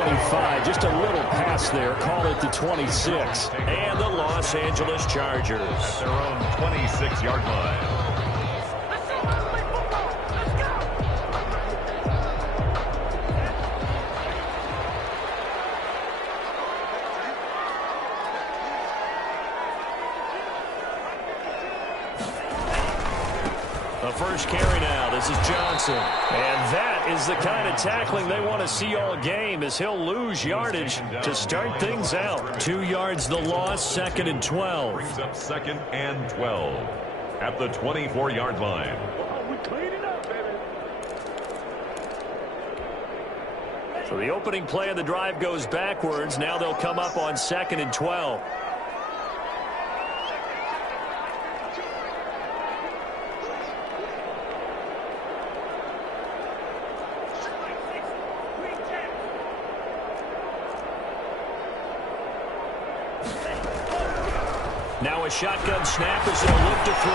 25, just a little pass there. Call it the 26. And the Los Angeles Chargers at their own 26-yard line. The first carry now. This is Johnson. And that is the kind of tackling they want to see all game, as he'll lose yardage to start things out. 2 yards the loss, 2nd and 12. Brings up 2nd and 12 at the 24-yard line. So the opening play of the drive goes backwards. Now they'll come up on 2nd and 12. Now a shotgun snap as they'll look to throw.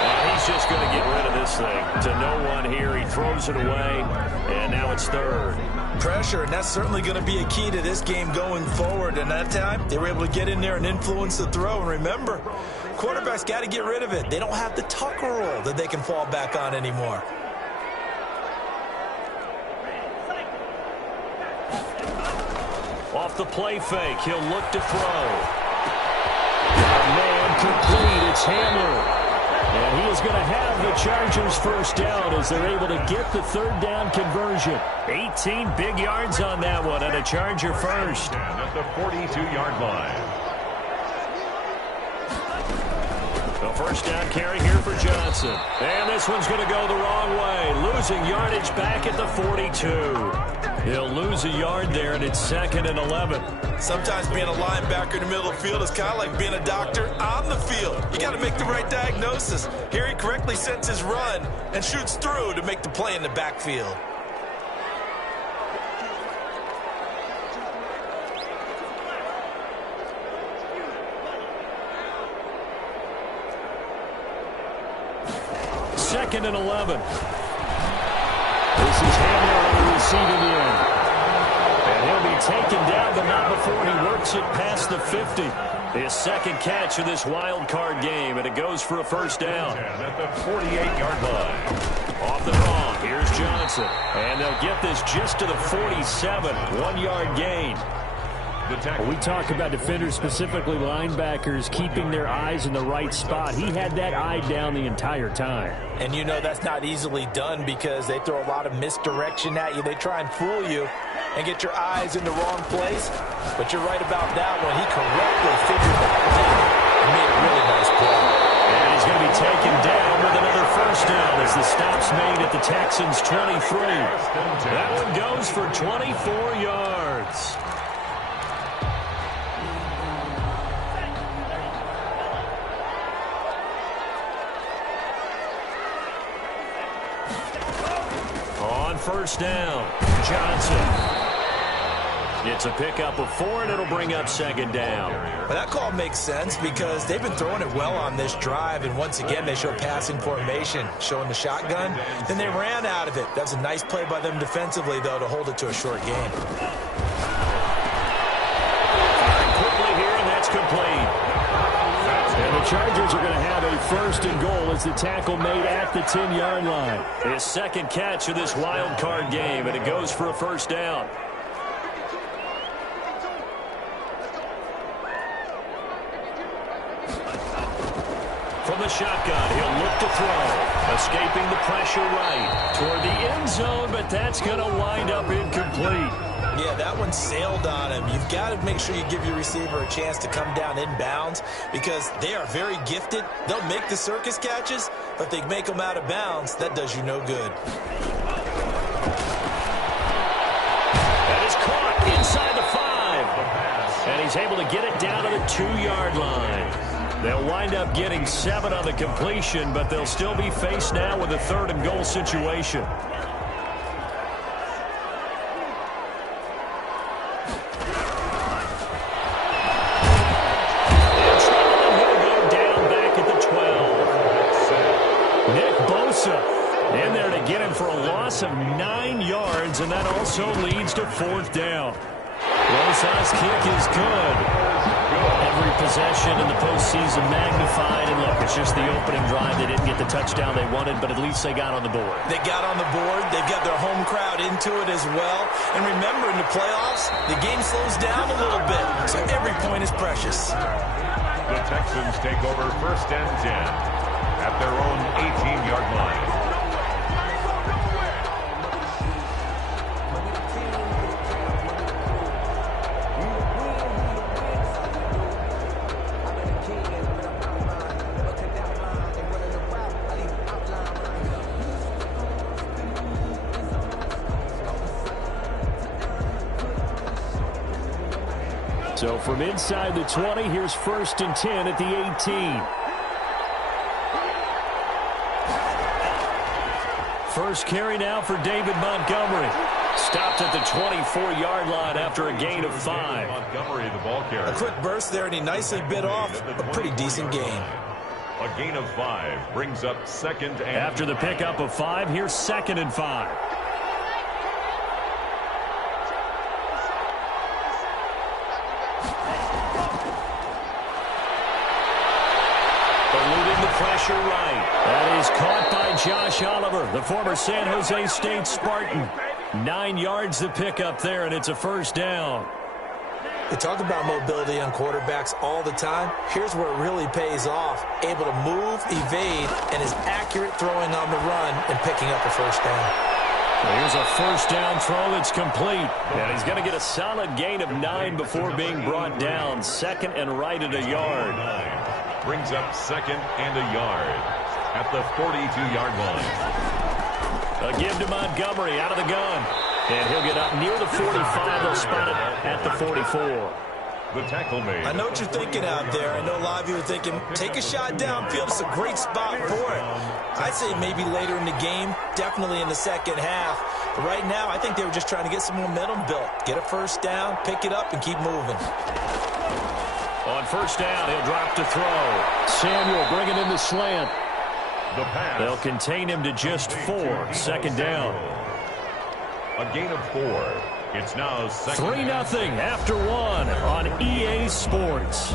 And he's just going to get rid of this thing. To no one here. He throws it away. And now it's 3rd. Pressure, and that's certainly going to be a key to this game going forward. And that time, they were able to get in there and influence the throw. And remember, quarterbacks got to get rid of it. They don't have the tucker roll that they can fall back on anymore. Off the play fake, he'll look to throw. Man complete, it's Hamler. And he is going to have the Chargers first down as they're able to get the 3rd down conversion. 18 big yards on that one, and a Charger first. And at the 42-yard line. The first down carry here for Johnson. And this one's going to go the wrong way. Losing yardage back at the 42. He'll lose a yard there, and it's 2nd and 11. Sometimes being a linebacker in the middle of the field is kind of like being a doctor on the field. You got to make the right diagnosis. Here he correctly sets his run and shoots through to make the play in the backfield. Second and 11. This is Hamler on the receiving end. And he'll be taken down, but not before he works it past the 50. His 2nd catch of this wild card game, and it goes for a first down. And at the 48-yard line. Off the draw, here's Johnson. And they'll get this just to the 47, 1-yard gain. We talk about defenders, specifically linebackers, keeping their eyes in the right spot. He had that eye down the entire time. And you know that's not easily done because they throw a lot of misdirection at you. They try and fool you and get your eyes in the wrong place. But you're right about that one. He correctly figured that out and made a really nice play. And he's going to be taken down with another first down as the stop's made at the Texans' 23. That one goes for 24 yards. On first down, Johnson. It's a pickup of 4, and it'll bring up 2nd down. Well, that call makes sense because they've been throwing it well on this drive, and once again they show passing formation, showing the shotgun. Then they ran out of it. That was a nice play by them defensively, though, to hold it to a short gain. Quickly here, and that's complete. And the Chargers are going to have a 1st and goal as the tackle made at the 10-yard line. His 2nd catch of this wild card game, and it goes for a first down. From the shotgun, he'll look to throw. Escaping the pressure right toward the end zone, but that's going to wind up incomplete. Yeah, that one sailed on him. You've got to make sure you give your receiver a chance to come down inbounds because they are very gifted. They'll make the circus catches, but they make them out of bounds. That does you no good. That is caught inside the 5. And he's able to get it down to the 2-yard line. They'll wind up getting 7 on the completion, but they'll still be faced now with a 3rd and goal situation. In there to get him for a loss of 9 yards, and that also leads to 4th down. Rosa's kick is good. Every possession in the postseason magnified, and look, it's just the opening drive. They didn't get the touchdown they wanted, but at least they got on the board. They got on the board. They've got their home crowd into it as well. And remember, in the playoffs, the game slows down a little bit, so every point is precious. The Texans take over 1st and 10 at their own 18-yard line. So from inside the 20, here's 1st and 10 at the 18. First carry now for David Montgomery. Stopped at the 24-yard line after a gain of 5. Montgomery, the ball carrier. A quick burst there, and he nicely bit off a pretty decent gain. A gain of 5 brings up 2nd and... After the pickup of 5, here's 2nd and 5. Pressure right. That is caught by Josh Oliver, the former San Jose State Spartan. 9 yards to pick up there, and it's a 1st down. We talk about mobility on quarterbacks all the time. Here's where it really pays off. Able to move, evade, and is accurate throwing on the run and picking up a 1st down. Here's a 1st down throw that's complete. And he's going to get a solid gain of 9 before being brought down. 2nd and right at a yard. Brings up 2nd and a yard at the 42-yard line. A give to Montgomery out of the gun. And he'll get up near the 45. They'll spot it at the 44. The tackle made. I know what you're thinking out there. I know a lot of you are thinking, take a shot downfield. It's a great spot for it. I'd say maybe later in the game, definitely in the 2nd half. But right now, I think they were just trying to get some momentum built. Get a 1st down, pick it up, and keep moving. On 1st down, he'll drop to throw. Samuel bringing in the slant. The pass. They'll contain him to just 4. 2nd down. A gain of 4. It's now 2nd. 3-0 after 1 on EA Sports.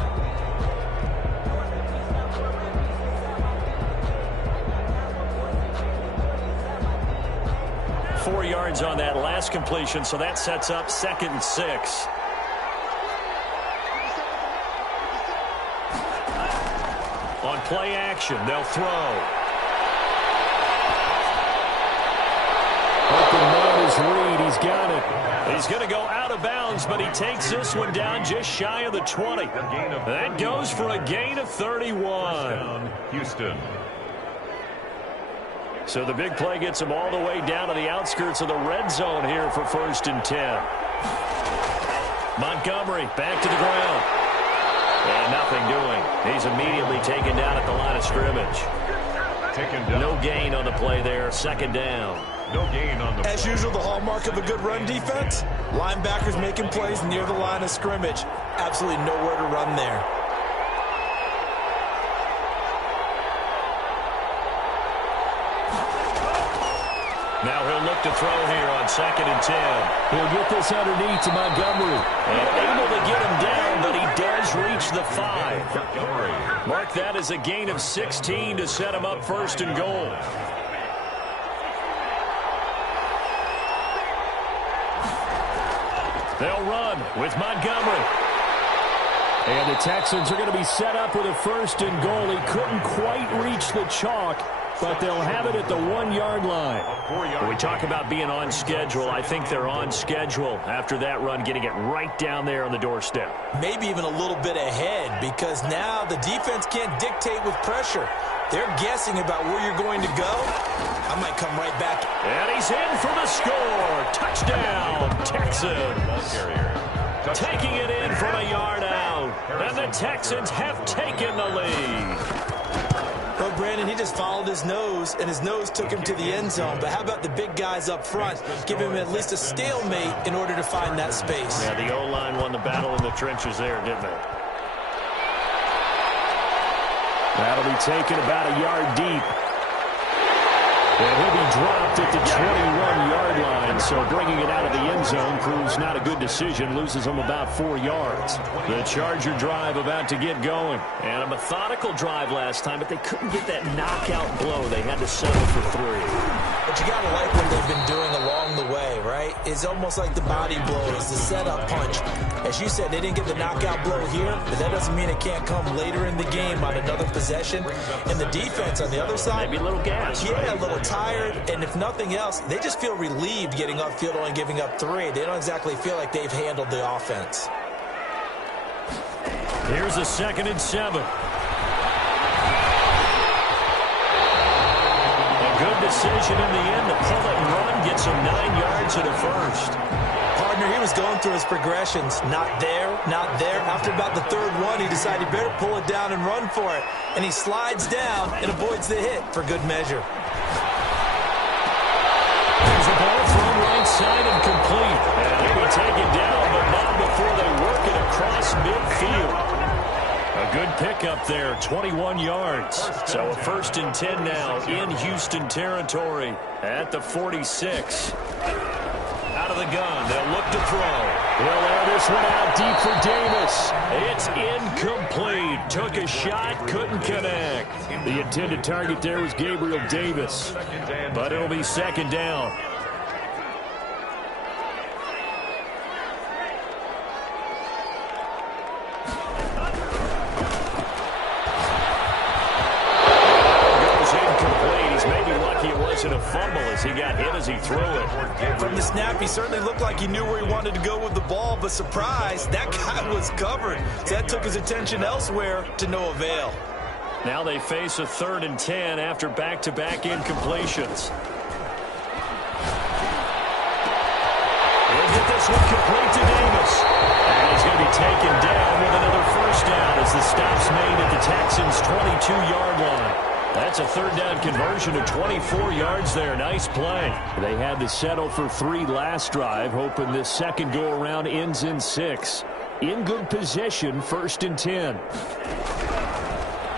Four yards on that last completion, so that sets up 2nd and 6. On play action, they'll throw. Open man is Reed. He's got it. He's going to go out of bounds, but he takes this one down just shy of the 20. That goes for a gain of 31. Houston. So the big play gets him all the way down to the outskirts of the red zone here for 1st and 10. Montgomery back to the ground. And nothing doing. He's immediately taken down at the line of scrimmage. Taken down. No gain on the play there. 2nd down. No gain on the play. As usual, the hallmark of a good run defense, linebackers making plays near the line of scrimmage. Absolutely nowhere to run there. Now he'll look to throw here on 2nd and 10. He'll get this underneath to Montgomery. And able to get him down, but he does reach the 5. Mark that as a gain of 16 to set him up 1st and goal. They'll run with Montgomery. And the Texans are going to be set up with a 1st and goal. He couldn't quite reach the chalk, but they'll have it at the 1-yard line. When we talk about being on schedule, I think they're on schedule after that run, getting it right down there on the doorstep. Maybe even a little bit ahead, because now the defense can't dictate with pressure. They're guessing about where you're going to go. I might come right back. And he's in for the score. Touchdown, Texans. Taking it in from a yard out. And the Texans have taken the lead. Well, Brandon, he just followed his nose, and his nose took him to the end zone. But how about the big guys up front? Give him at least a stalemate in order to find that space. Yeah, the O-line won the battle in the trenches there, didn't it? That'll be taken about a yard deep. And he'll be dropped at the 21-yard line. So bringing it out of the end zone proves not a good decision. Loses them about 4 yards. The Charger drive about to get going. And a methodical drive last time, but they couldn't get that knockout blow. They had to settle for 3. But you got to like what they've been doing along the way, right? It's almost like the body blows, the setup punch. As you said, they didn't get the knockout blow here, but that doesn't mean it can't come later in the game on another possession. And the defense on the other side, maybe a little gas. Yeah, a little tired. And if nothing else, they just feel relieved getting upfield only giving up 3. They don't exactly feel like they've handled the offense. Here's a 2nd and 7. Good decision in the end to pull it and run, gets him 9 yards and a first. Partner, he was going through his progressions. Not there, not there. After about the 3rd one, he decided he better pull it down and run for it. And he slides down and avoids the hit for good measure. There's a ball thrown right side and complete. And he'll be taken down, but not before they work it across midfield. A good pickup there, 21 yards. So a 1st and 10 now in Houston territory at the 46. Out of the gun, they'll look to throw. He'll air this one out deep for Davis. It's incomplete. Took a shot, couldn't connect. The intended target there was Gabriel Davis. But it'll be 2nd down. A fumble as he got hit as he threw it. From the snap, he certainly looked like he knew where he wanted to go with the ball, but surprise, that guy was covered. So that took his attention elsewhere to no avail. Now they face a 3rd and 10 after back-to-back incompletions. He'll get this one complete to Davis. And he's going to be taken down with another 1st down as the stop's made at the Texans' 22-yard line. That's a 3rd down conversion of 24 yards there. Nice play. They had to settle for 3 last drive, hoping this second go-around ends in 6. In good position, 1st and 10.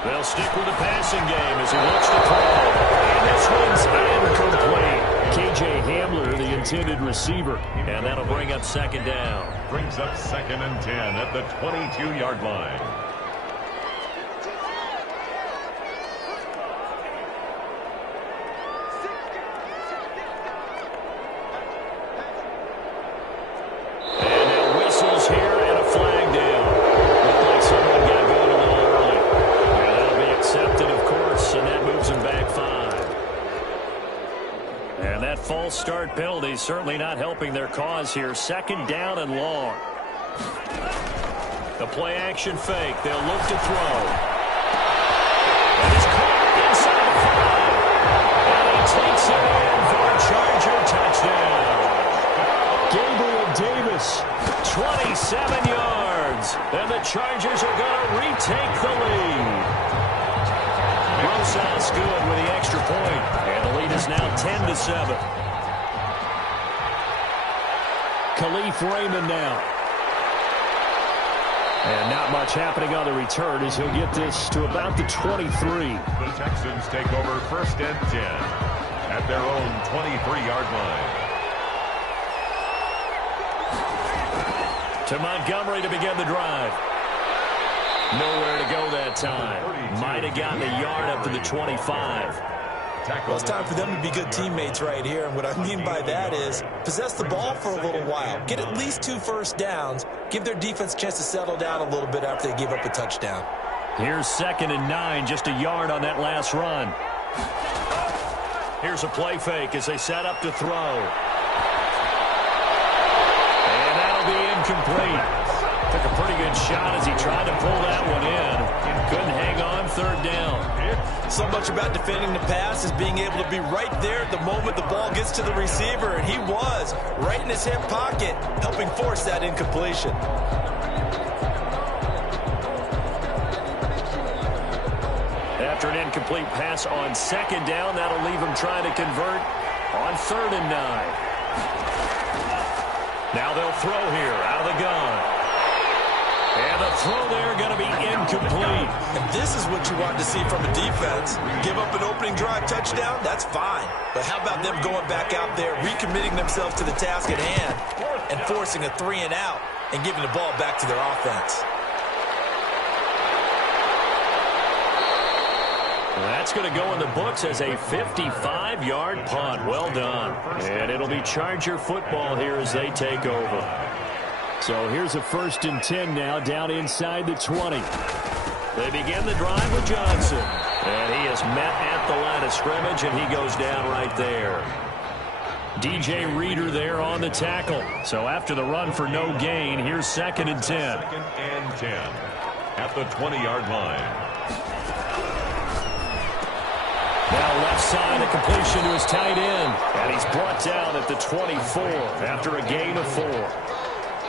They'll stick with the passing game as he looks to throw. And this one's incomplete. K.J. Hamler, the intended receiver. And that'll bring up 2nd down. Brings up 2nd and 10 at the 22-yard line. False start penalty certainly not helping their cause here. 2nd down and long. The play action fake. They'll look to throw. And it's caught inside the 5. And he takes it in for a Charger touchdown. Gabriel Davis, 27 yards. And the Chargers are going to retake the lead. Sounds good with the extra point. And the lead is now 10-7. Khalif Raymond now. And not much happening on the return as he'll get this to about the 23. The Texans take over 1st and 10 at their own 23-yard line. To Montgomery to begin the drive. Nowhere to go that time. Might have gotten a yard up to the 25. Well, it's time for them to be good teammates right here. And what I mean by that is possess the ball for a little while. Get at least 2 first downs. Give their defense a chance to settle down a little bit after they give up a touchdown. Here's 2nd and 9, just a yard on that last run. Here's a play fake as they set up to throw. And that'll be incomplete. Took a pretty good shot as he tried to pull that one in. Couldn't hang on, 3rd down. So much about defending the pass is being able to be right there at the moment the ball gets to the receiver, and he was right in his hip pocket, helping force that incompletion. After an incomplete pass on 2nd down, that'll leave him trying to convert on 3rd and 9. Now they'll throw here out of the gun. And the throw there going to be incomplete. And this is what you want to see from a defense. Give up an opening drive touchdown, that's fine. But how about them going back out there, recommitting themselves to the task at hand, and forcing a 3-and-out and giving the ball back to their offense. That's going to go in the books as a 55-yard punt. Well done. And it'll be Charger football here as they take over. So here's a 1st and 10 now, down inside the 20. They begin the drive with Johnson. And he is met at the line of scrimmage, and he goes down right there. DJ Reader there on the tackle. So after the run for no gain, here's 2nd and 10. 2nd and 10 at the 20-yard line. Now left side, a completion to his tight end. And he's brought down at the 24 after a gain of 4.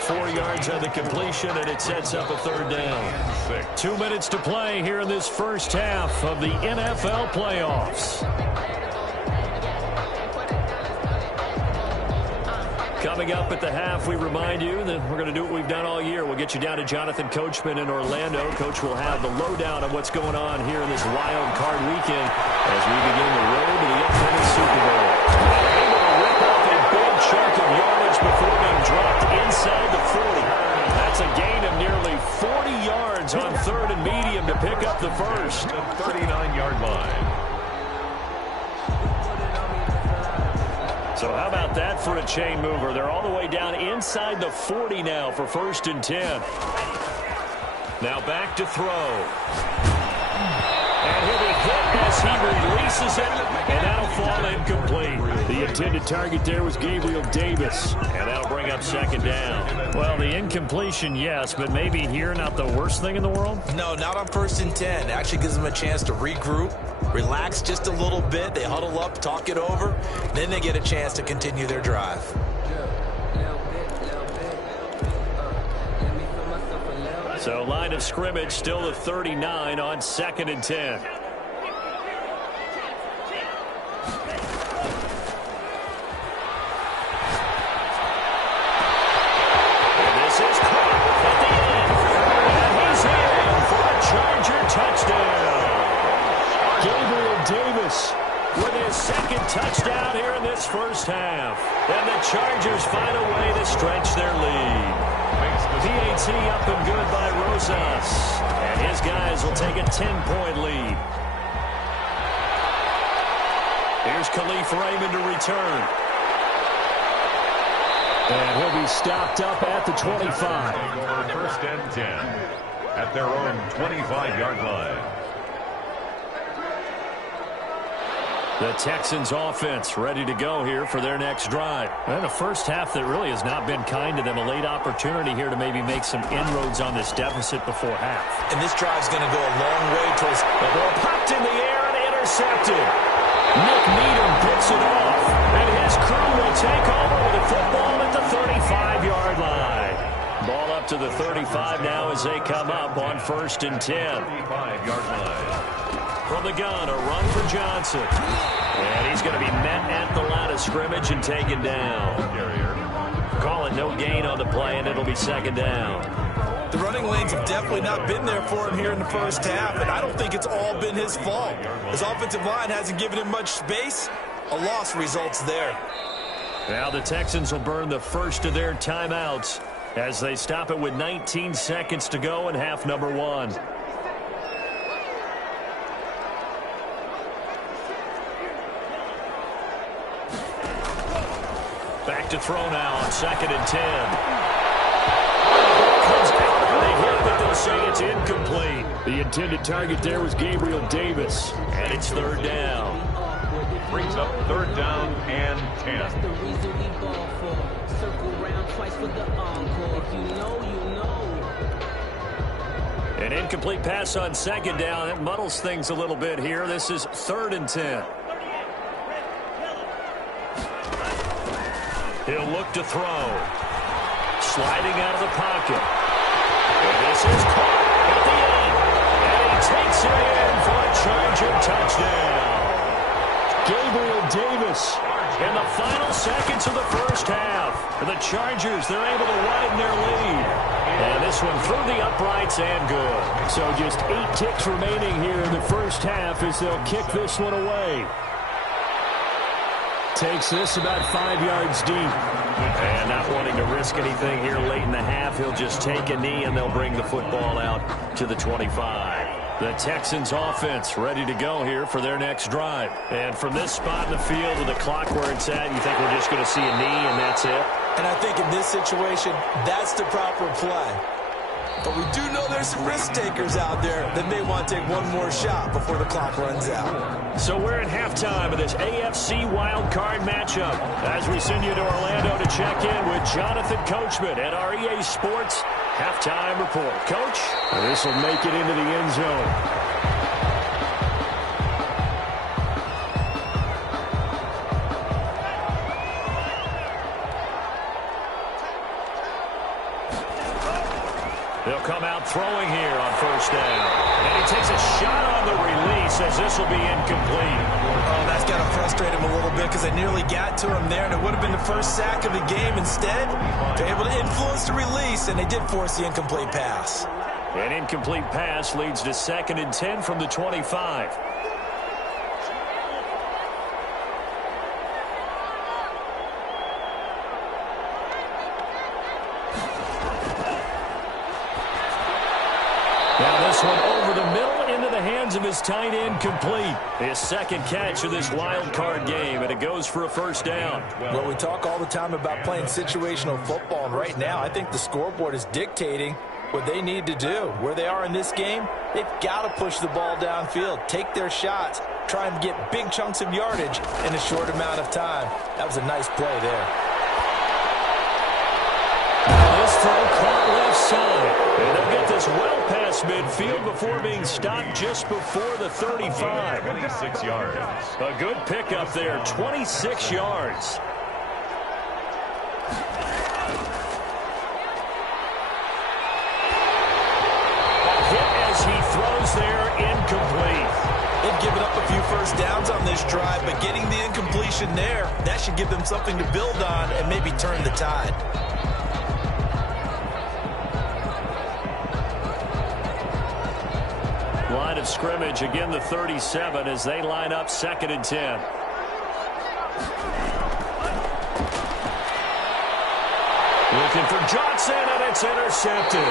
4 yards on the completion, and it sets up a 3rd down. 2 minutes to play here in this first half of the NFL playoffs. Coming up at the half, we remind you that we're going to do what we've done all year. We'll get you down to Jonathan Coachman in Orlando. Coach will have the lowdown of what's going on here in this wild card weekend as we begin the road to the upcoming Super Bowl. Able to rip off a big chunk of yardage before being dropped inside the 40. That's a gain of nearly 40 yards on 3rd and medium to pick up the first. The 39-yard line. So how about that for a chain mover? They're all the way down inside the 40 now for 1st and 10. Now back to throw. And he'll be hit as he releases it, and that'll fall incomplete. The intended target there was Gabriel Davis, and that'll bring up 2nd down. Well, the incompletion, yes, but maybe here not the worst thing in the world? No, not on 1st and 10. It actually gives them a chance to regroup, relax just a little bit. They huddle up, talk it over. Then they get a chance to continue their drive. So line of scrimmage still at 39 on 2nd and 10. And this is caught at the end. And he's in for a Charger touchdown. Gabriel Davis with his 2nd touchdown here in this first half. And the Chargers find a way to stretch their lead. PAT up and good by Rosas. And his guys will take a 10-point lead. Here's Khalif Raymond to return. And he'll be stopped up at the 25. 1st and 10 at their own 25-yard line. The Texans offense ready to go here for their next drive. And a first half that really has not been kind to them. A late opportunity here to maybe make some inroads on this deficit before half. And this drive's going to go a long way towards... The ball popped in the air and intercepted. Nick Needham picks it off. And his crew will take over with the football at the 35-yard line. Ball up to the 35 now as they come up on 1st and 10. 35-yard line. From the gun, a run for Johnson. And he's going to be met at the line of scrimmage and taken down. Calling no gain on the play, and it'll be 2nd down. The running lanes have definitely not been there for him here in the first half, and I don't think it's all been his fault. His offensive line hasn't given him much space. A loss results there. Now the Texans will burn the first of their timeouts as they stop it with 19 seconds to go in half number 1. Back to throw now on 2nd and 10. Comes out and they hit, but they'll say it's incomplete. The intended target there was Gabriel Davis, and it's 3rd down. Brings up 3rd down and 10. An incomplete pass on 2nd down. That muddles things a little bit here. This is 3rd and 10. He'll look to throw. Sliding out of the pocket. And this is caught at the end. And he takes it in for a Charger touchdown. Gabriel Davis in the final seconds of the first half. For the Chargers, they're able to widen their lead. And this one through the uprights and good. So just 8 ticks remaining here in the first half as they'll kick this one away. Takes this about 5 yards deep. And not wanting to risk anything here late in the half, he'll just take a knee and they'll bring the football out to the 25. The Texans offense ready to go here for their next drive. And from this spot in the field to the clock where it's at, you think we're just going to see a knee and that's it? And I think in this situation, that's the proper play. But we do know there's some risk takers out there that may want to take one more shot before the clock runs out. So we're at halftime of this AFC Wildcard matchup as we send you to Orlando to check in with Jonathan Coachman at our EA Sports Halftime Report. Coach, this will make it into the end zone. They'll come out throwing here on first down. And he takes a shot on the release as this will be incomplete. Oh, that's got to frustrate him a little bit because they nearly got to him there, and it would have been the first sack of the game. Instead, they're able to influence the release, and they did force the incomplete pass. An incomplete pass leads to 2nd and 10 from the 25. Now this one over the middle into the hands of his tight end, complete. His second catch of this wild card game, and it goes for a first down. Well, we talk all the time about playing situational football, and right now I think the scoreboard is dictating what they need to do. Where they are in this game, they've got to push the ball downfield, take their shots, try and get big chunks of yardage in a short amount of time. That was a nice play there. This throw caught left side. And they'll get this well past midfield before being stopped just before the 35. 26 yards. A good pickup there, 26 yards. A hit as he throws there, incomplete. They've given up a few first downs on this drive, but getting the incompletion there, that should give them something to build on and maybe turn the tide. Line of scrimmage, again the 37 as they line up 2nd and 10. Looking for Johnson, and it's intercepted.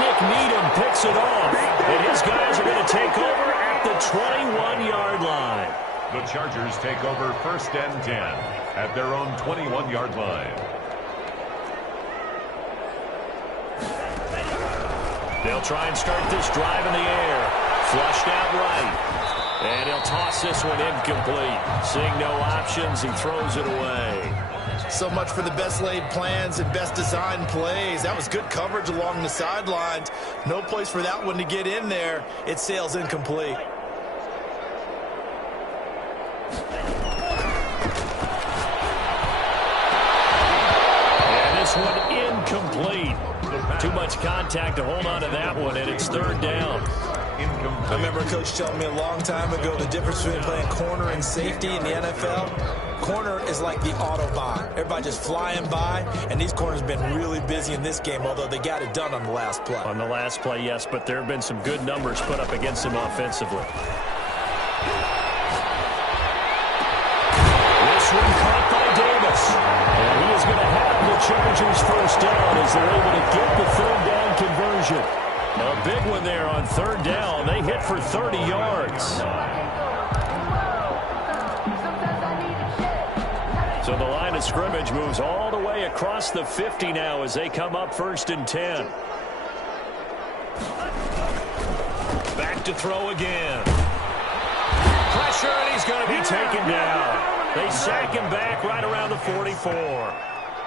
Nick Needham picks it off, and his guys are going to take over at the 21-yard line. The Chargers take over 1st and 10 at their own 21-yard line. They'll try and start this drive in the air. Flushed out right. And he'll toss this one incomplete. Seeing no options, he throws it away. So much for the best laid plans and best designed plays. That was good coverage along the sidelines. No place for that one to get in there. It sails incomplete. And this one incomplete. Too much contact to hold on to that one, and it's 3rd down. I remember a coach telling me a long time ago the difference between playing corner and safety in the NFL. Corner is like the Autobahn. Everybody just flying by, and these corners have been really busy in this game, although they got it done on the last play. On the last play, yes, but there have been some good numbers put up against him offensively. This one caught by Davis. And he is going to have the Chargers first down as they're able to get the 3rd down conversion. A big one there on 3rd down. They hit for 30 yards. So the line of scrimmage moves all the way across the 50 now as they come up 1st and 10. Back to throw again. Pressure, and he's going to be taken down. They sack him back right around the 44.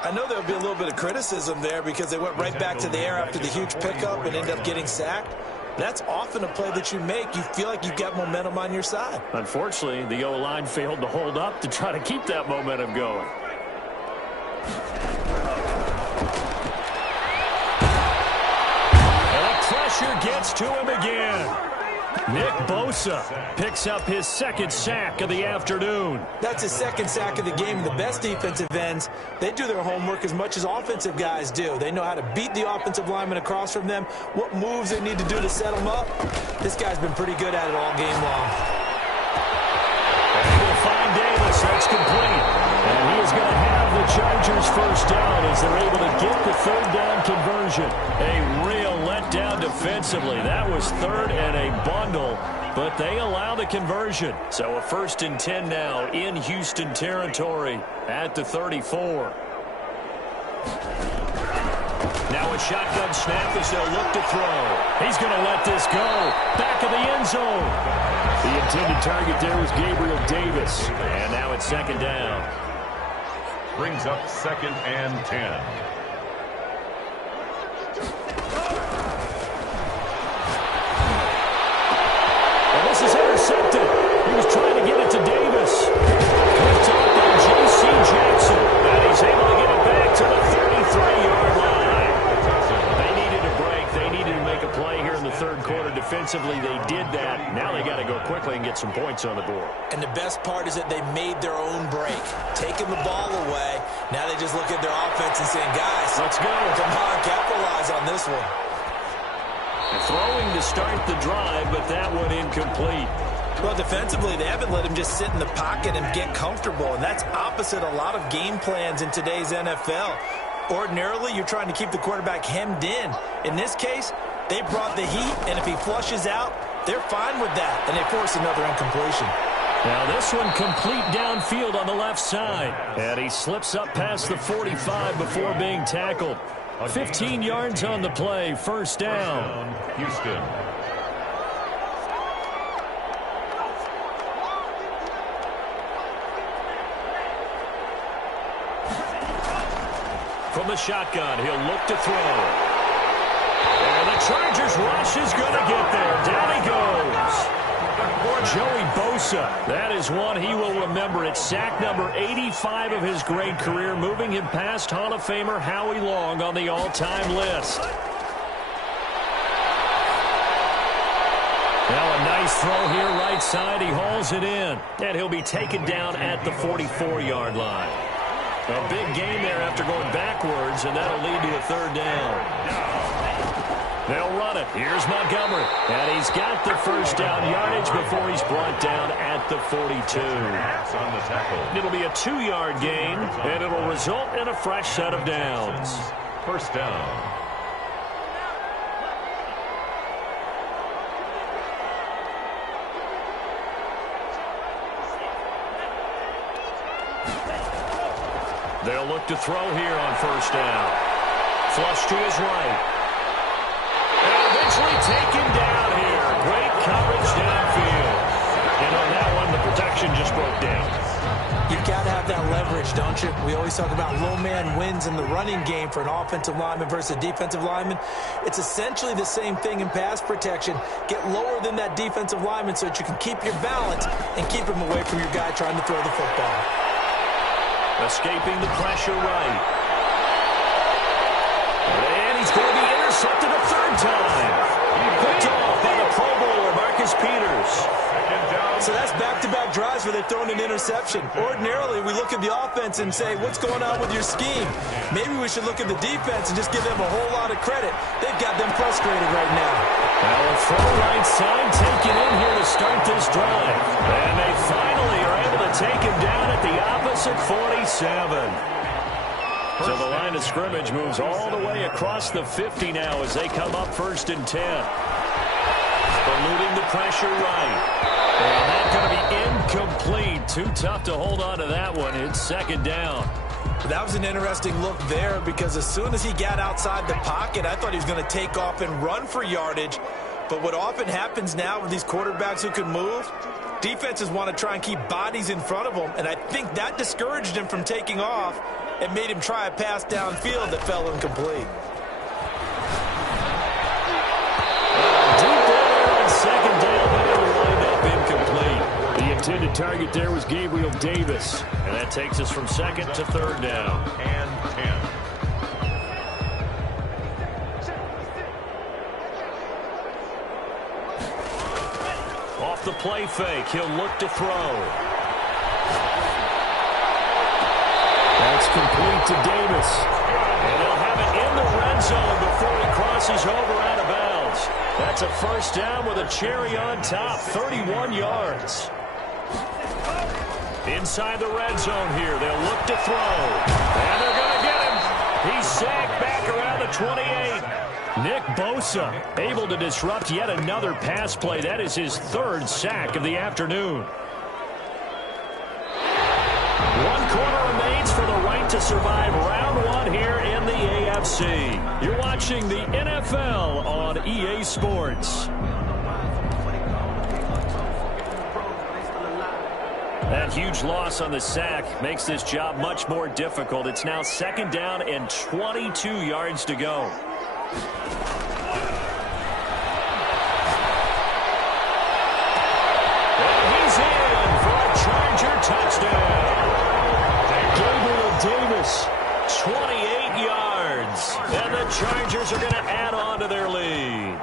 I know there'll be a little bit of criticism there because they went right back to the air after the huge pickup and ended up getting sacked. That's often a play that you make. You feel like you've got momentum on your side. Unfortunately, the O-line failed to hold up to try to keep that momentum going. And the pressure gets to him again. Nick Bosa picks up his second sack of the afternoon. That's his second sack of the game. The best defensive ends, they do their homework as much as offensive guys do. They know how to beat the offensive lineman across from them, what moves they need to do to set them up. This guy's been pretty good at it all game long. And he'll find Davis. That's complete. And he is going to have the Chargers first down as they're able to get the third down conversion. A real letdown defensively. That was third and a bundle, but they allow the conversion. So a 1st and 10 now in Houston territory at the 34. Now a shotgun snap as they'll look to throw. He's going to let this go. Back of the end zone. The intended target there was Gabriel Davis. And now it's 2nd down. Brings up 2nd and 10. And this is intercepted. He was trying to get it to Davis. Picked up by J.C. Jackson. And he's able to get it back to the 33-yard line. They needed a break. They needed to make a play here in the third quarter. Defensively, they did that. Now they got to go quickly and get some points on the board. And the best part is that they made their own break, taking the ball away. Now they just look at their offense and saying, guys, let's go. Come on, capitalize on this one. Throwing to start the drive, but that one incomplete. Well, defensively, they haven't let him just sit in the pocket and get comfortable, and that's opposite a lot of game plans in today's NFL. Ordinarily, you're trying to keep the quarterback hemmed in. In this case, they brought the heat, and if he flushes out, they're fine with that, and they force another incompletion. Now this one complete downfield on the left side. And he slips up past the 45 before being tackled. 15 yards on the play, 1st down. Houston. From the shotgun, he'll look to throw. And the Chargers rush is going to get there. Down he goes. Joey Bosa, that is one he will remember. It's sack number 85 of his great career, moving him past Hall of Famer Howie Long on the all-time list. Now a nice throw here right side. He hauls it in, and he'll be taken down at the 44-yard line. A big gain there after going backwards, and that'll lead to a 3rd down. They'll run it. Here's Montgomery. And he's got the first down yardage before he's brought down at the 42. On the tackle. It'll be a 2-yard gain, and it'll result in a fresh set of downs. 1st down. They'll look to throw here on 1st down. Flush to his right. And eventually taken down here. Great coverage downfield. And on that one, the protection just broke down. You've got to have that leverage, don't you? We always talk about low man wins in the running game for an offensive lineman versus a defensive lineman. It's essentially the same thing in pass protection. Get lower than that defensive lineman so that you can keep your balance and keep him away from your guy trying to throw the football. Escaping the pressure right. And he's going to be intercepted a 3rd time. Picked off by the Pro Bowler, Marcus Peters. So that's back-to-back drives where they've thrown an interception. Ordinarily, we look at the offense and say, what's going on with your scheme? Maybe we should look at the defense and just give them a whole lot of credit. They've got them frustrated right now. Now a throw right side taken in here to start this drive. And they finally are able to take him down at the opposite 47. So the line of scrimmage moves all the way across the 50 now as they come up 1st and 10. Eluding the pressure right. And that's going to be incomplete. Too tough to hold on to that one. It's 2nd down. That was an interesting look there because as soon as he got outside the pocket, I thought he was going to take off and run for yardage. But what often happens now with these quarterbacks who can move, defenses want to try and keep bodies in front of them. And I think that discouraged him from taking off and made him try a pass downfield that fell incomplete. Deep there on 2nd down, but it'll wind up incomplete. The intended target there was Gabriel Davis. And that takes us from 2nd to 3rd down. And 10. off the play fake. He'll look to throw. That's complete to Davis. And he'll have it in the red zone before he crosses over out of bounds. That's a first down with a cherry on top, 31 yards. Inside the red zone here, they'll look to throw. And they're going to get him. He's sacked back around the 28. Nick Bosa able to disrupt yet another pass play. That is his third sack of the afternoon. One quarter remains for the right to survive round one here in the AFC. You're watching the NFL on EA Sports. That huge loss on the sack makes this job much more difficult. It's now second down and 22 yards to go. And he's in for a Charger touchdown. Gabriel Davis, 28 yards. And the Chargers are going to add on to their lead.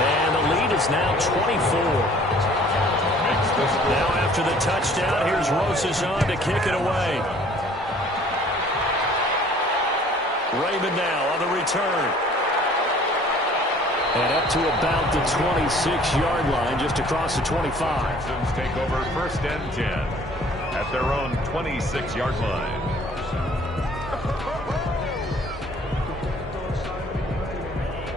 And the lead is now 24. Now after the touchdown, here's Rosas on to kick it away. Raymond now on the return. And up to about the 26-yard line, just across the 25. Texans take over first and 10 at their own 26-yard line.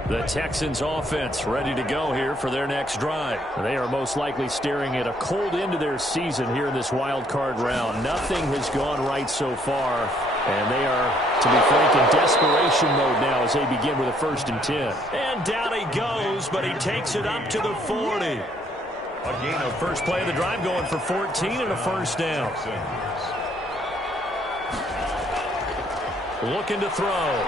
The Texans offense ready to go here for their next drive. They are most likely staring at a cold end to their season here in this wild card round. Nothing has gone right so far, and they are, to be frank, in desperation mode now as they begin with a 1st and 10. And down he goes, but he takes it up to the 40. A gain of First play of the drive going for 14 and a first down. Looking to throw.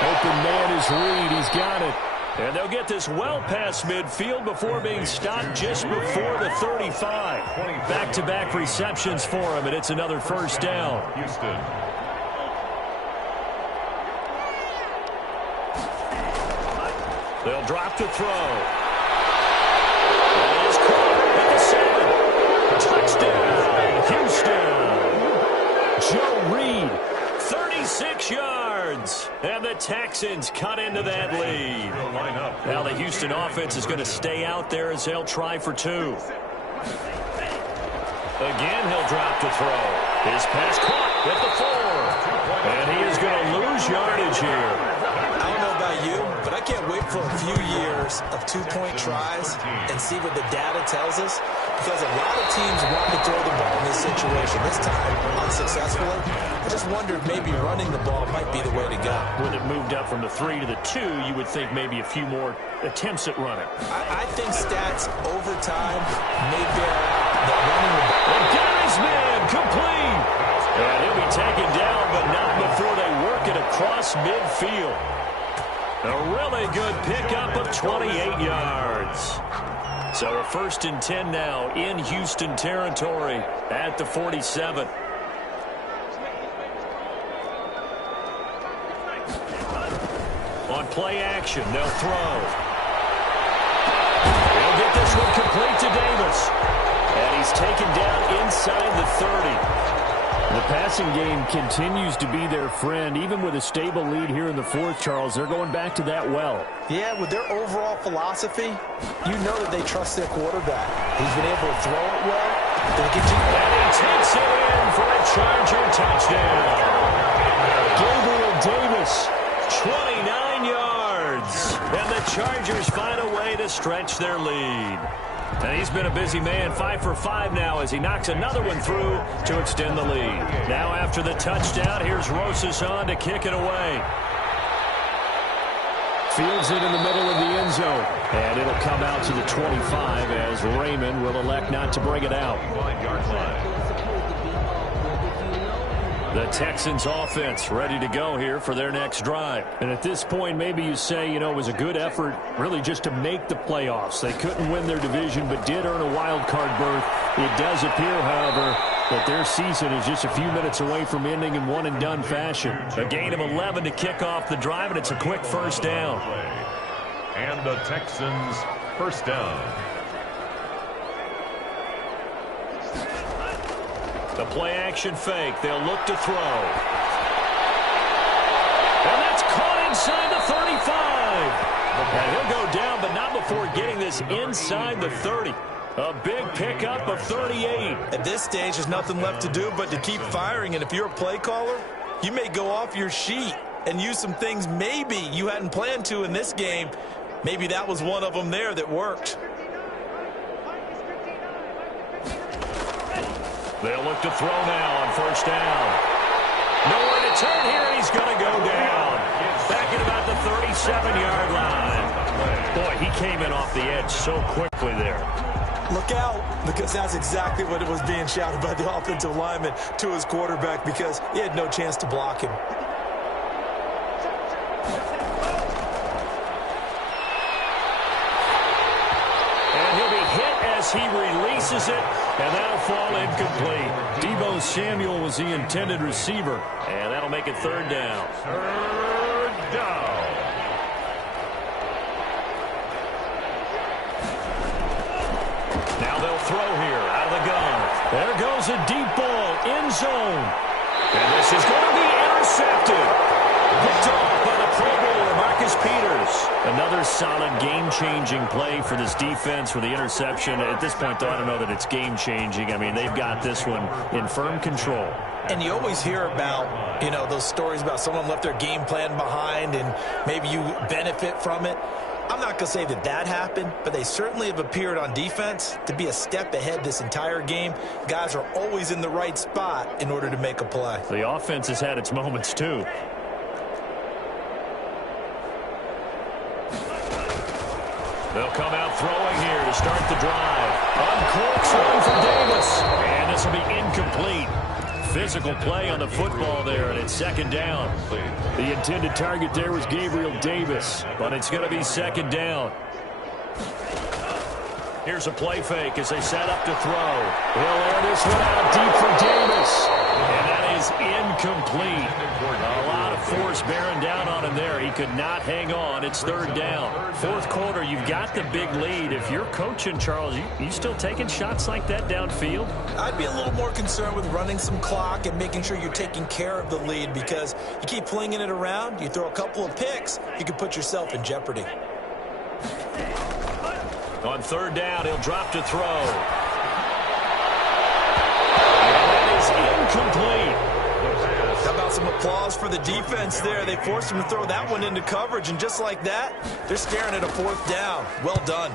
Open man is Reed. He's got it. And they'll get this well past midfield before being stopped just before the 35. Back-to-back receptions for him, and it's another first down. Houston. They'll drop to throw. And it is caught at the 7. Touchdown, Houston. Joe Reed, 36 yards. And the Texans cut into that lead. Now the Houston offense is going to stay out there as they'll try for 2. Again, he'll drop to throw. His pass caught at the 4. And he is going to lose yardage here. I don't know about you, but I can't wait for a few years of 2-point tries and see what the data tells us, because a lot of teams want to throw the ball in this situation. This time, unsuccessfully. I just wonder if maybe running the ball might be the way to go. With it moved up from the 3 to the 2, you would think maybe a few more attempts at running. I think stats over time may bear out that running the ball. And Gary's man complete. And he'll be taken down, but not before they work it across midfield. A really good pickup of 28 yards. So a 1st and 10 now in Houston territory at the 47. On play action, they'll throw. They'll get this one complete to Davis. And he's taken down inside the 30. The passing game continues to be their friend. Even with a stable lead here in the 4th, Charles, they're going back to that well. Yeah, with their overall philosophy, you know that they trust their quarterback. He's been able to throw it well. They'll get you. And he takes it in for a Charger touchdown. Gabriel Davis, 29 yards. And the Chargers find a way to stretch their lead. And he's been a busy man, 5 for 5 now as he knocks another one through to extend the lead. Now after the touchdown, here's Rosas on to kick it away. Fields it in the middle of the end zone. And it'll come out to the 25 as Raymond will elect not to bring it out. 5-yard line. The Texans offense ready to go here for their next drive. And at this point, maybe you say, you know, it was a good effort really just to make the playoffs. They couldn't win their division but did earn a wild card berth. It does appear, however, that their season is just a few minutes away from ending in one-and-done fashion. A gain of 11 to kick off the drive, and it's a quick first down. And the Texans first down. The play-action fake. They'll look to throw. And that's caught inside the 35. And he'll go down, but not before getting this inside the 30. A big pickup of 38. At this stage, there's nothing left to do but to keep firing. And if you're a play caller, you may go off your sheet and use some things maybe you hadn't planned to in this game. Maybe that was one of them there that worked. They'll look to throw now on first down. Nowhere to turn here, and he's going to go down. Back at about the 37-yard line. Boy, he came in off the edge so quickly there. Look out, because that's exactly what it was being shouted by the offensive lineman to his quarterback, because he had no chance to block him. And he'll be hit as he releases it, and that'll fall incomplete. Deebo Samuel was the intended receiver, and that'll make it third down. Third down. Now they'll throw here out of the gun. There goes a deep ball, end zone. And this is going to be intercepted. Picked off by the Pro Bowler, Marcus Peters. Another solid game-changing play for this defense with the interception. At this point, though, I don't know that it's game-changing. I mean, they've got this one in firm control. And you always hear about, you know, those stories about someone left their game plan behind and maybe you benefit from it. I'm not going to say that that happened, but they certainly have appeared on defense to be a step ahead this entire game. Guys are always in the right spot in order to make a play. The offense has had its moments, too. They'll come out throwing here to start the drive. Uncorks one for Davis. And this will be incomplete. Physical play on the football there, and it's second down. The intended target there was Gabriel Davis, but it's going to be second down. Here's a play fake as they set up to throw. He'll air this one out deep for Davis. And that is incomplete. A lot of force bearing down on him there. He could not hang on. It's third down. Fourth quarter, you've got the big lead. If you're coaching, Charles, you still taking shots like that downfield? I'd be a little more concerned with running some clock and making sure you're taking care of the lead, because you keep flinging it around, you throw a couple of picks, you can put yourself in jeopardy. On third down, he'll drop to throw. And that is incomplete. How about some applause for the defense there? They forced him to throw that one into coverage, and just like that, they're staring at a fourth down. Well done.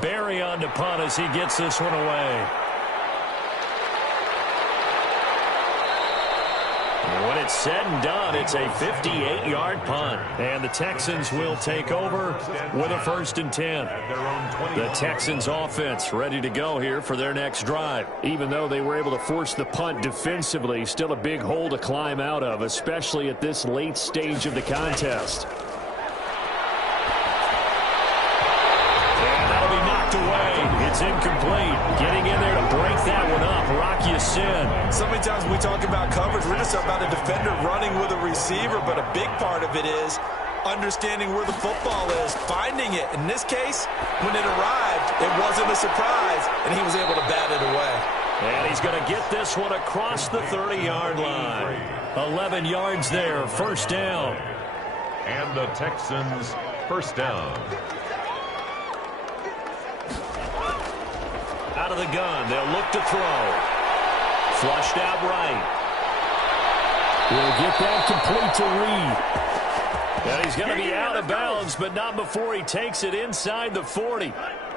Barry on to punt as he gets this one away. And when it's said and done, it's a 58-yard punt. And the Texans will take over with a 1st and 10. The Texans offense ready to go here for their next drive. Even though they were able to force the punt defensively, still a big hole to climb out of, especially at this late stage of the contest. And that'll be knocked away. It's incomplete. Getting in there to break that one up, Rocky Sin. So many times when we talk about coverage, we're just about a defender running with a receiver, but a big part of it is understanding where the football is, finding it. In this case, when it arrived, it wasn't a surprise, and he was able to bat it away. And he's going to get this one across the 30-yard line. 11 yards there, first down. And the Texans first down. Out of the gun, they'll look to throw. Flushed out right. We'll get that complete to Reed. And he's going to be out of bounds, but not before he takes it inside the 40.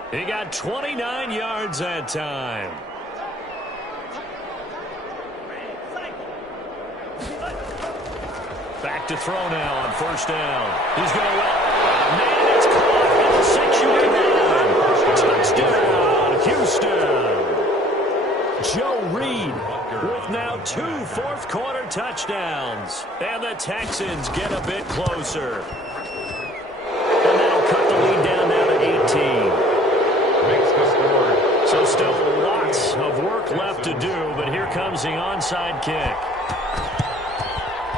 He got 29 yards that time. Back to throw now on first down. He's going to let... Man, it's caught at the 6-yard line. Touchdown, Houston. Joe Reed with now 2 fourth-quarter touchdowns. And the Texans get a bit closer. And that'll cut the lead down now to 18. Makes the score. So still lots of work left to do, but here comes the onside kick.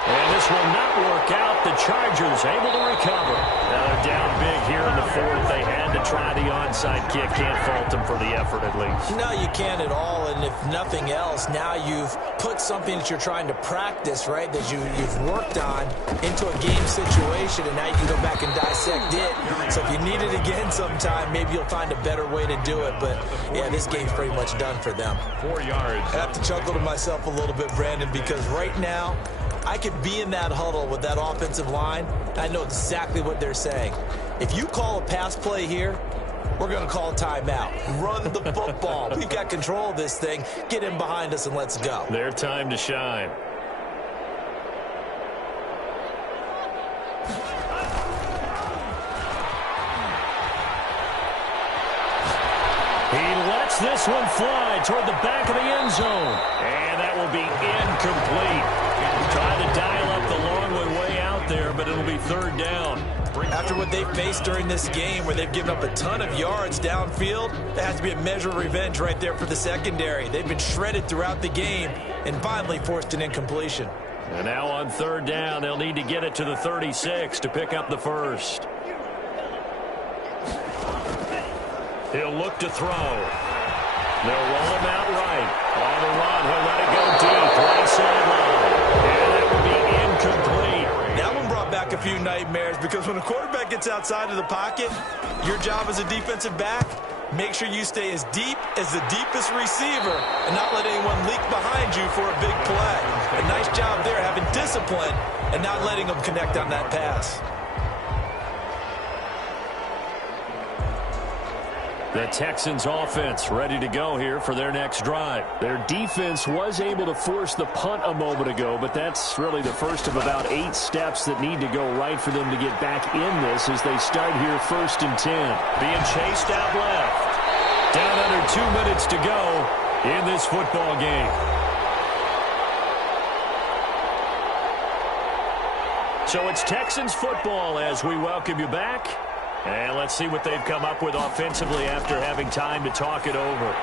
And this will not work out. The Chargers able to recover. Now they're down big here in the fourth. They have again to try the onside kick. Can't fault him for the effort at least. No, you can't at all, and if nothing else, now you've put something that you're trying to practice, right, that you've worked on into a game situation, and now you can go back and dissect it. So if you need it again sometime, maybe you'll find a better way to do it. But, yeah, this game's pretty much done for them. 4 yards. I have to chuckle to myself a little bit, Brandon, because right now I could be in that huddle with that offensive line. I know exactly what they're saying. If you call a pass play here, we're going to call a timeout. Run the football. We've got control of this thing. Get in behind us and let's go. Their time to shine. He lets this one fly toward the back of the end zone. And that will be incomplete. Trying to dial up the long way out there, but it'll be third down. After what they've faced during this game where they've given up a ton of yards downfield, there has to be a measure of revenge right there for the secondary. They've been shredded throughout the game and finally forced an incompletion. And now on third down, they'll need to get it to the 36 to pick up the first. He'll look to throw. They'll roll him out right. On the run, he'll let it go deep. Right sideline. And that will be incomplete. That one brought back a few nightmares because when a quarterback gets outside of the pocket, your job as a defensive back, make sure you stay as deep as the deepest receiver and not let anyone leak behind you for a big play. A nice job there having discipline and not letting them connect on that pass. The Texans offense ready to go here for their next drive. Their defense was able to force the punt a moment ago, but that's really the first of about 8 steps that need to go right for them to get back in this as they start here 1st and 10. Being chased out left. Down under 2 minutes to go in this football game. So it's Texans football as we welcome you back. And let's see what they've come up with offensively after having time to talk it over.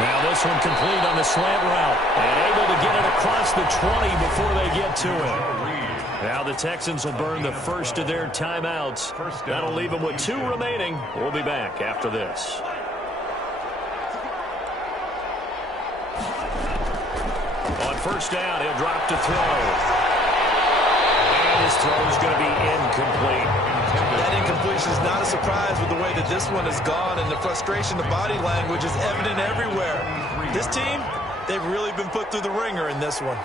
Now this one complete on the slant route. And able to get it across the 20 before they get to it. Now the Texans will burn the first of their timeouts. That'll leave them with 2 remaining. We'll be back after this. On first down, he'll drop to throw. And his throw is going to be incomplete. That incompletion is not a surprise with the way that this one has gone, and the frustration, the body language is evident everywhere. This team, they've really been put through the ringer in this one.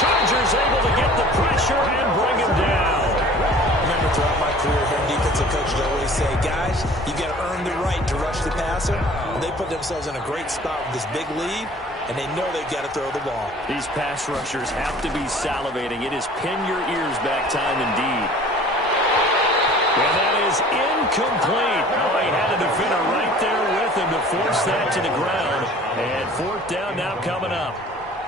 Chargers able to get the pressure and bring him down. Remember, throughout my career here, defensive coaches always say, guys, you got to earn the right to rush the passer. And they put themselves in a great spot with this big lead, and they know they've got to throw the ball. These pass rushers have to be salivating. It is pin your ears back time indeed. And that is incomplete. Oh, he had a defender right there with him to force that to the ground. And 4th down now coming up.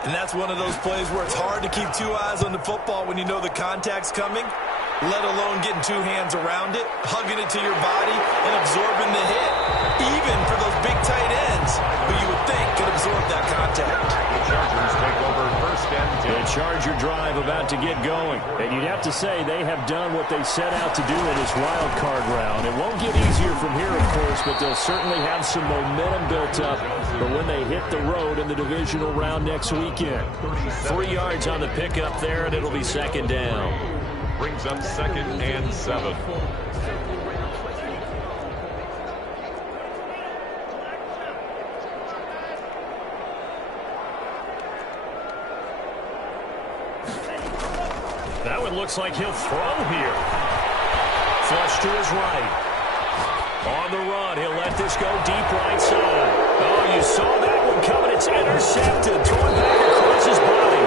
And that's one of those plays where it's hard to keep 2 eyes on the football when you know the contact's coming, let alone getting 2 hands around it, hugging it to your body, and absorbing the hit. Even for those big tight ends, who you would think could absorb that contact. The Chargers take over 1st and 10. The Charger drive about to get going. And you'd have to say they have done what they set out to do in this wild card round. It won't get easier from here, of course, but they'll certainly have some momentum built up for when they hit the road in the divisional round next weekend. 3 yards on the pickup there, and it'll be 2nd down. Brings up 2nd and 7. That one looks like he'll throw here. Flush to his right. On the run, he'll let this go deep right side. Oh, you saw that one coming. It's intercepted. Thrown back across his body.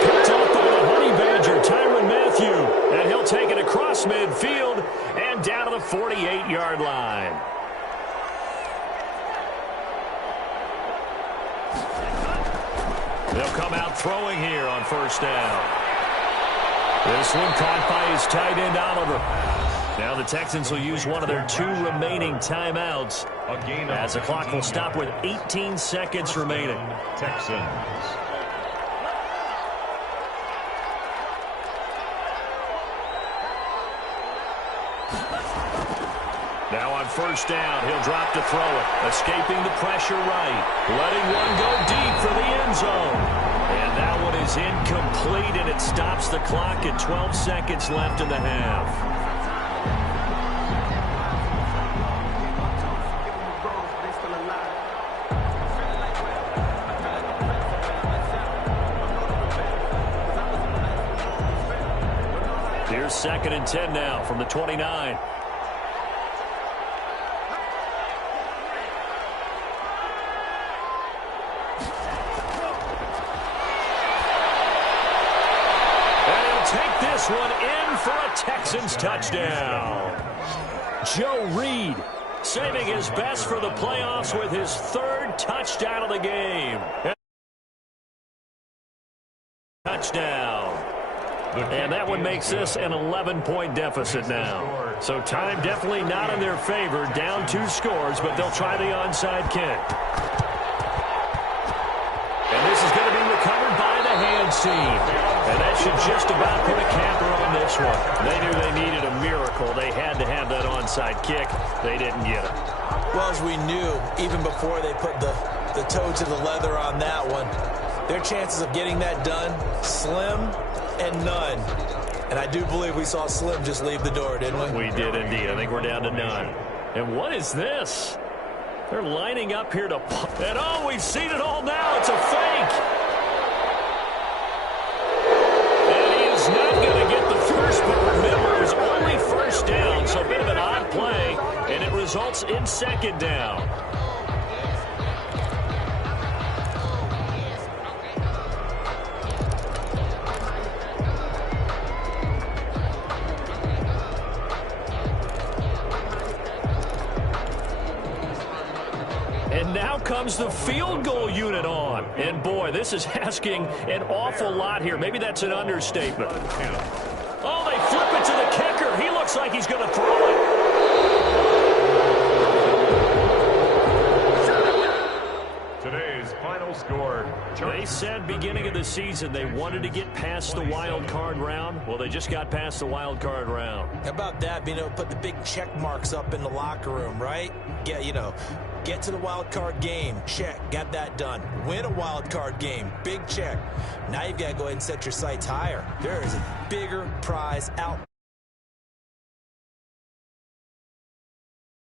Picked off by the Honey Badger, Tyrann Mathieu. And he'll take it across midfield and down to the 48-yard line. They'll come out throwing here on 1st down. This one caught by his tight end, Oliver. Now the Texans will use one of their 2 remaining timeouts as the clock will stop with 18 seconds remaining. Texans. Now on first down, he'll drop to throw it. Escaping the pressure right. Letting one go deep for the end zone. And that one is incomplete, and it stops the clock at 12 seconds left in the half. Here's 2nd and 10 now from the 29. Take this one in for a Texans touchdown. Joe Reed saving his best for the playoffs with his 3rd touchdown of the game. Touchdown. And that one makes this an 11-point deficit now. So time definitely not in their favor. Down 2 scores, but they'll try the onside kick. And this is going to be recovered by the hands team. And that should just about put a capper on this one. They knew they needed a miracle. They had to have that onside kick. They didn't get it. Well, as we knew, even before they put the toe to the leather on that one, their chances of getting that done, slim and none. And I do believe we saw Slim just leave the door, didn't we? We did indeed. I think we're down to none. And what is this? They're lining up here to... And oh, we've seen it all now. It's a fake. Not going to get the first, but remember, it was only 1st down, so a bit of an odd play, and it results in 2nd down. And now comes the field goal unit on. And, boy, this is asking an awful lot here. Maybe that's an understatement. Oh, they flip it to the kicker. He looks like he's going to throw it. Today's final score. They said beginning of the season they wanted to get past the wild card round. Well, they just got past the wild card round. How about that? Being able to put the big check marks up in the locker room, right? Yeah, get to the wild card game. Check. Got that done. Win a wild card game. Big check. Now you've got to go ahead and set your sights higher. There is a bigger prize out